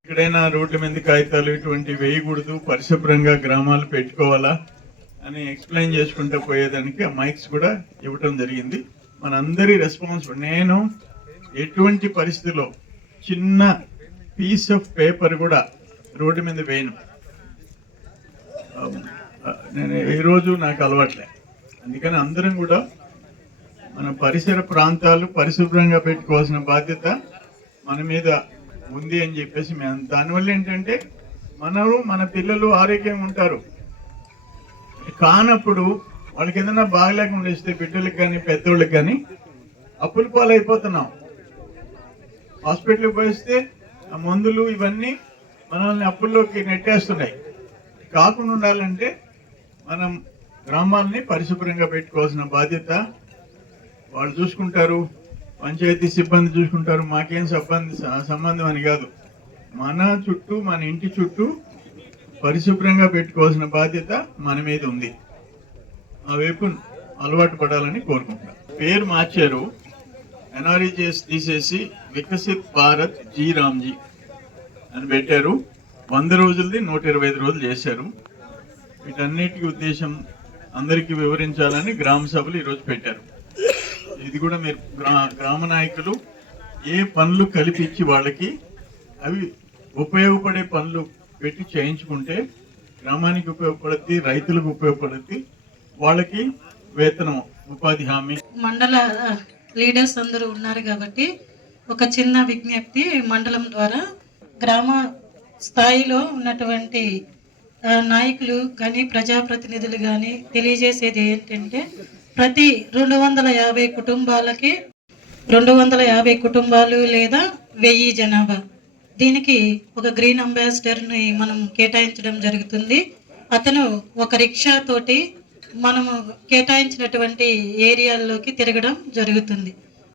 ఎక్కడైనా రోడ్ల మీద కాగితాలు ఇటువంటి వేయకూడదు పరిశుభ్రంగా గ్రామాలు పెట్టుకోవాలా అని ఎక్స్ప్లెయిన్ చేసుకుంటూ పోయేదానికి ఆ మైక్స్ కూడా ఇవ్వటం జరిగింది. మనందరి రెస్పాన్స్ నేను ఎటువంటి పరిస్థితిలో చిన్న పీస్ ఆఫ్ పేపర్ కూడా రోడ్డు మీద వేయను. నేను ఏ రోజు నాకు అలవాట్లే. అందుకని అందరం కూడా మన పరిసర ప్రాంతాలు పరిశుభ్రంగా పెట్టుకోవాల్సిన బాధ్యత మన మీద ఉంది అని చెప్పేసి మేము దానివల్ల ఏంటంటే మనము మన పిల్లలు ఆరోగ్యంగా ఉంటారు. కానప్పుడు వాళ్ళకి ఏదైనా బాగలేకుండా ఇస్తే బిడ్డలకు కానీ పెద్దోళ్ళకి కానీ అప్పుల పాలైపోతున్నాం. హాస్పిటల్కి పోయిస్తే ఆ మందులు ఇవన్నీ మనల్ని అప్పుల్లోకి నెట్టేస్తున్నాయి. కాకుండా ఉండాలంటే మనం గ్రామాల్ని పరిశుభ్రంగా పెట్టుకోవాల్సిన బాధ్యత వాళ్ళు చూసుకుంటారు. పంచాయతీ సిబ్బంది చూసుకుంటారు. మాకేం సంబంధి సంబంధం అని కాదు. మన చుట్టూ మన ఇంటి చుట్టూ పరిశుభ్రంగా పెట్టుకోవాల్సిన బాధ్యత మన మీద ఉంది. ఆ వైపు అలవాటు పడాలని కోరుకుంటా పేరు మార్చారు. ఎన్ఆర్ఈజీఎస్ తీసేసి వికసిత్ భారత్ జీ రామ్జీ అని పెట్టారు. వంద రోజులది నూట ఇరవై ఐదు రోజులు చేశారు. వీటన్నిటికీ ఉద్దేశం అందరికీ వివరించాలని గ్రామ సభలు ఈరోజు పెట్టారు. ఇది కూడా మీరు గ్రామ నాయకులు ఏ పనులు కల్పించి వాళ్ళకి అవి ఉపయోగపడే పనులు పెట్టి చేయించుకుంటే గ్రామానికి ఉపయోగపడుద్ది రైతులకు ఉపయోగపడుద్ది వాళ్ళకి వేతనం ఉపాధి హామీ. మండల లీడర్స్ అందరూ ఉన్నారు కాబట్టి ఒక చిన్న విజ్ఞప్తి మండలం ద్వారా గ్రామ స్థాయిలో ఉన్నటువంటి నాయకులు కానీ ప్రజాప్రతినిధులు కానీ తెలియజేసేది ఏంటంటే ప్రతి రెండు వందల యాభై కుటుంబాలకి రెండు వందల యాభై కుటుంబాలు లేదా వెయ్యి జనాభా. దీనికి ఒక గ్రీన్ అంబాసిడర్ని మనం కేటాయించడం జరుగుతుంది. అతను ఒక రిక్షా తోటి మనము కేటాయించినటువంటి ఏరియాల్లోకి తిరగడం జరుగుతుంది.